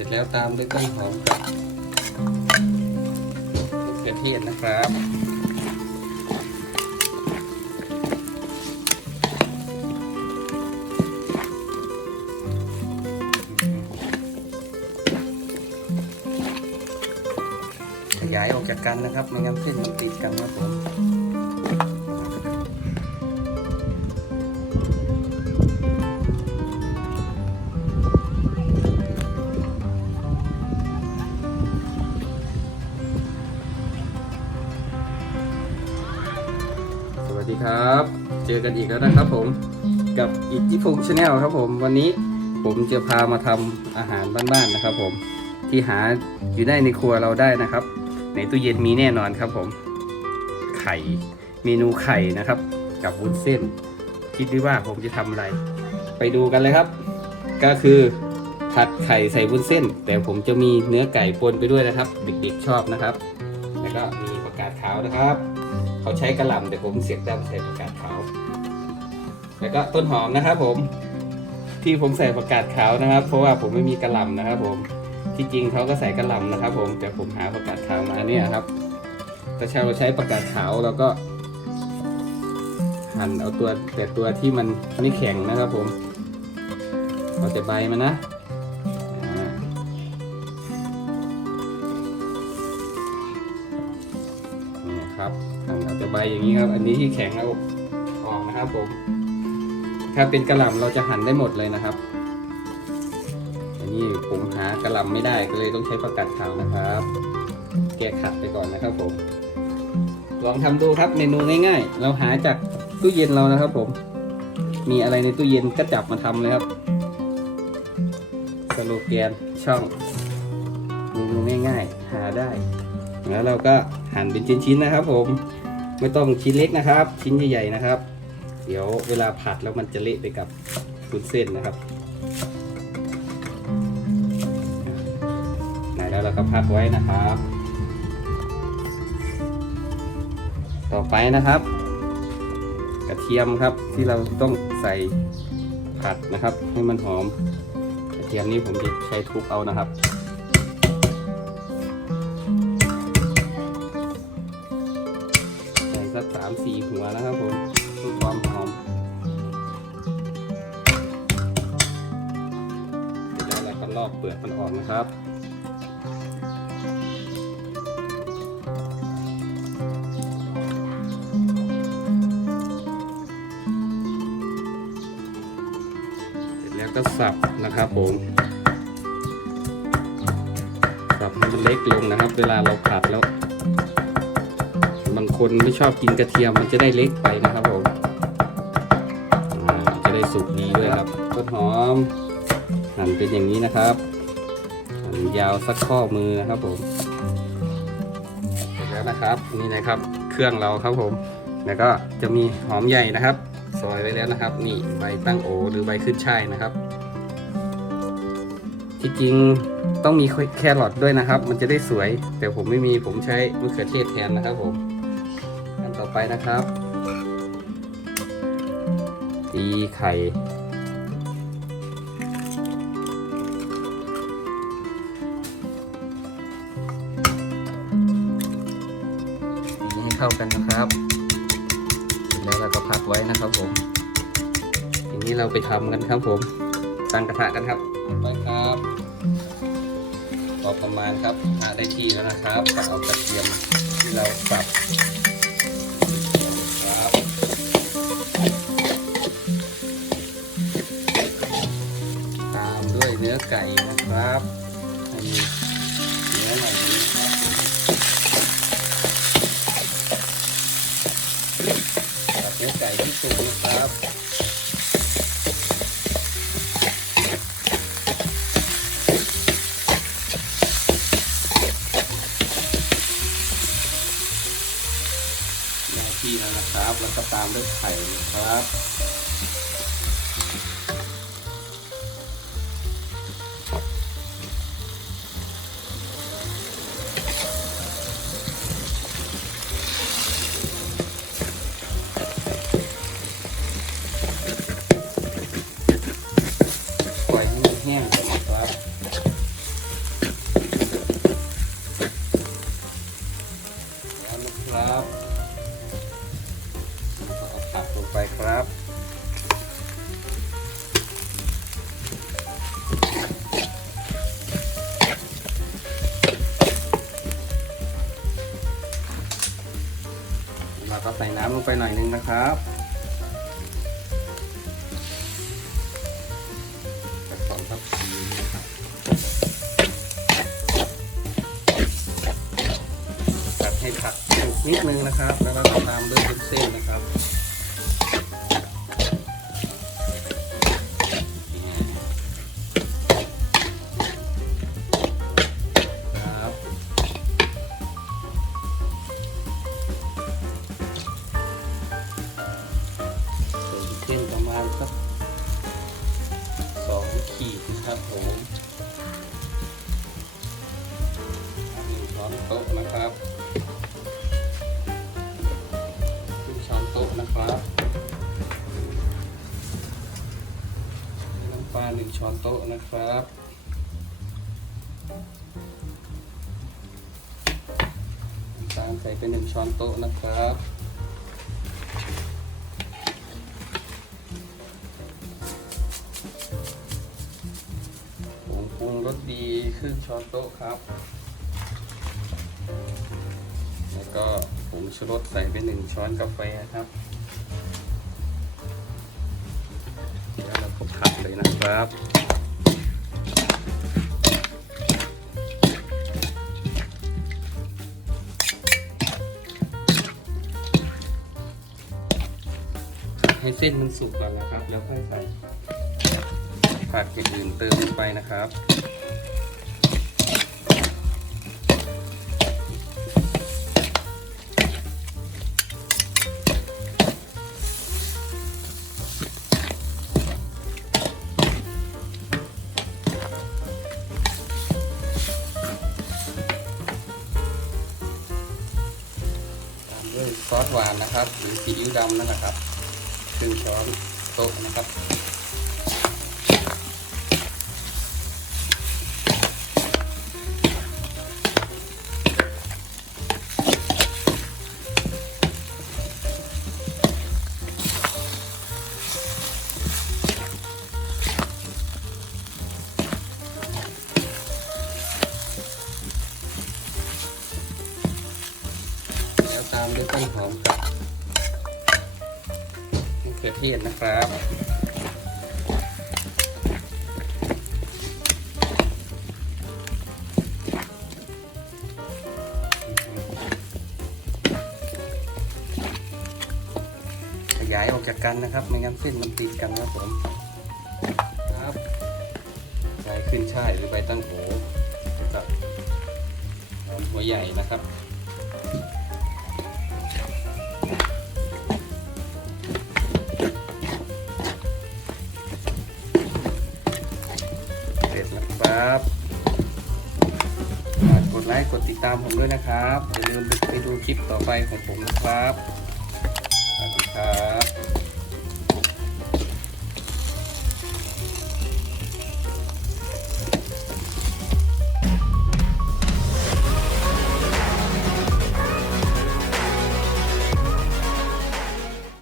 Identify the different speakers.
Speaker 1: สร็จแล้วตามด้วยต้นหอมกับมะเขือเทศนะครับขยายออกจากกันนะครับ ไม่งั้นเส้นมันติดกันครับผม ดีครับ เจอกันอีกแล้วนะครับผมกับอิทธิพงษ์ชาแนลครับผมวันนี้ผมจะพามาทำอาหารบ้านๆนะครับ ผมที่หาอยู่ได้ในครัวเราได้นะครับ ในตู้เย็นมีแน่นอนครับผม ไข่เมนูไข่นะครับ กับวุ้นเส้น คิดดูว่าผมจะทำอะไร ไปดูกันเลยครับ ก็คือผัดไข่ใส่วุ้นเส้น แต่ผมจะมีเนื้อไก่ปนไปด้วยนะครับ เด็กๆชอบนะครับ แล้วก็มีผักกาดขาวนะครับ เขาใช้กระหล่ำแต่ผมเสียบดำใส่ผักกาดขาว แล้วก็ต้นหอมนะครับผม ที่ผมใส่ผักกาดขาวนะครับ เพราะว่าผมไม่มีกระหล่ำนะครับ ผมที่จริงเขาก็ใส่กระหล่ำนะครับ ผมแต่ผมหาผักกาดขาวมาเนี่ยครับถ้าใช้เราใช้ผักกาดขาวแล้วก็หั่นเอาตัวแต่ตัวที่มันไม่แข็งนะครับ ผมเอาแต่ใบมันนะ อย่างนี้ครับ อันนี้ที่แข็งแล้วออกนะครับผมถ้าเป็นกระหล่ำเราจะหั่นได้หมดเลยนะครับ อันนี้ผมหากระหล่ำไม่ได้ก็เลยต้องใช้ประกาศขาวนะครับ แกะขัดไปก่อนนะครับผม ลองทำดูครับเมนูง่าย ๆ เราหาจากตู้เย็นเรานะครับ ผม มีอะไรในตู้เย็นก็จับมาทำเลยครับสโลแกนช่องเมนูง่ายๆ หาได้ แล้วเราก็หั่นเป็นชิ้นๆนะครับผม ไม่ต้องชิ้นเล็กนะครับ ชิ้นใหญ่ๆนะครับ เดี๋ยวเวลาผัดแล้วมันจะเละไปกับวุ้นเส้นนะครับไหนแล้วเราก็พักไว้นะครับ ต่อไปนะครับ กระเทียมครับที่เราต้องใส่ผัดนะครับ ให้มันหอม กระเทียมนี้ผมจะใช้ทุบเอานะครับ สักสามสี่หัวนะครับผมเพื่อความหอมเสร็จแล้วเราก็ลอกเปลือกมันออกนะครับเสร็จแล้วก็สับนะครับผม สับให้มันเล็กลงนะครับ เวลาเราผัดแล้ว คนไม่ชอบกินกระเทียมมันจะได้เล็กไปนะครับผมจะได้สุกดีด้วยครับต้นหอมหั่นเป็นอย่างนี้นะครับหั่นยาวสักข้อมือนะครับผมเสร็จแล้วนะครับนี่นะครับ เครื่องเราครับผม แล้วก็จะมีหอมใหญ่นะครับซอยไว้แล้วนะครับ นี่ใบตั้งโอหรือใบขึ้นช่ายนะครับที่จริงต้องมีแครอทด้วยนะครับ มันจะได้สวย แต่ผมไม่มีผมใช้มะเขือเทศแทนนะครับผม ไปนะครับ ตีไข่ตีให้เข้ากันนะครับเสร็จแล้วเราก็พักไว้นะครับผมทีนี้เราไปทำกันครับผมตั้งกระทะกันครับไปครับพอประมาณครับหาได้ที่แล้วนะครับเอากระเทียมที่เราปรับ อไก่นะครับให้มีเนื้อหน่อยนึงครับตัดเนื้อไก่ที่สุกนะครับได้ที่แล้วนะครับ แล้วก็ตามด้วยไข่นะครับ ใส่น้ำลงไปหน่อยนึงนะครับกระสอนทับพีนะครับผัดให้ผักสุกนิดนึงนะครับ แล้วก็ตามด้วยเส้นๆนะครับครับ เส้นประมาณสักสองขีดนะครับผมหนึ่งช้อนโต๊ะนะครับครึ่งช้อนโต๊ะนะครับน้ำปลาหนึ่งช้อนโต๊ะนะครับตามใส่ไปหนึ่งช้อนโต๊ะนะครับ รสดีครึ่งช้อนโต๊ะครับ แล้วก็ผงชูรสใส่ไปหนึ่งช้อนกาแฟครับ แล้วเราก็ผัดเลยนะครับให้เส้นมันสุกก่อนนะครับ แล้วค่อยใส่ผักอย่างอื่นเติมลงไปนะครับ ซอสหวานนะครับ หรือซีอิ๊วดำนั่นแหละครับครึ่งช้อนโต๊ะนะครับามด้วยต้นหอมกับมะเขือเทศนะครับขยายออกจากกันนะครับ ไม่งั้นเส้นมันติดกันนะผมครับใบขึ้นช่ายหรือใบตั้งโหกับหัวใหญ่นะครับ ด้วยนะครับอย่าลืมไปดูคลิปต่อไปของผมนะครับ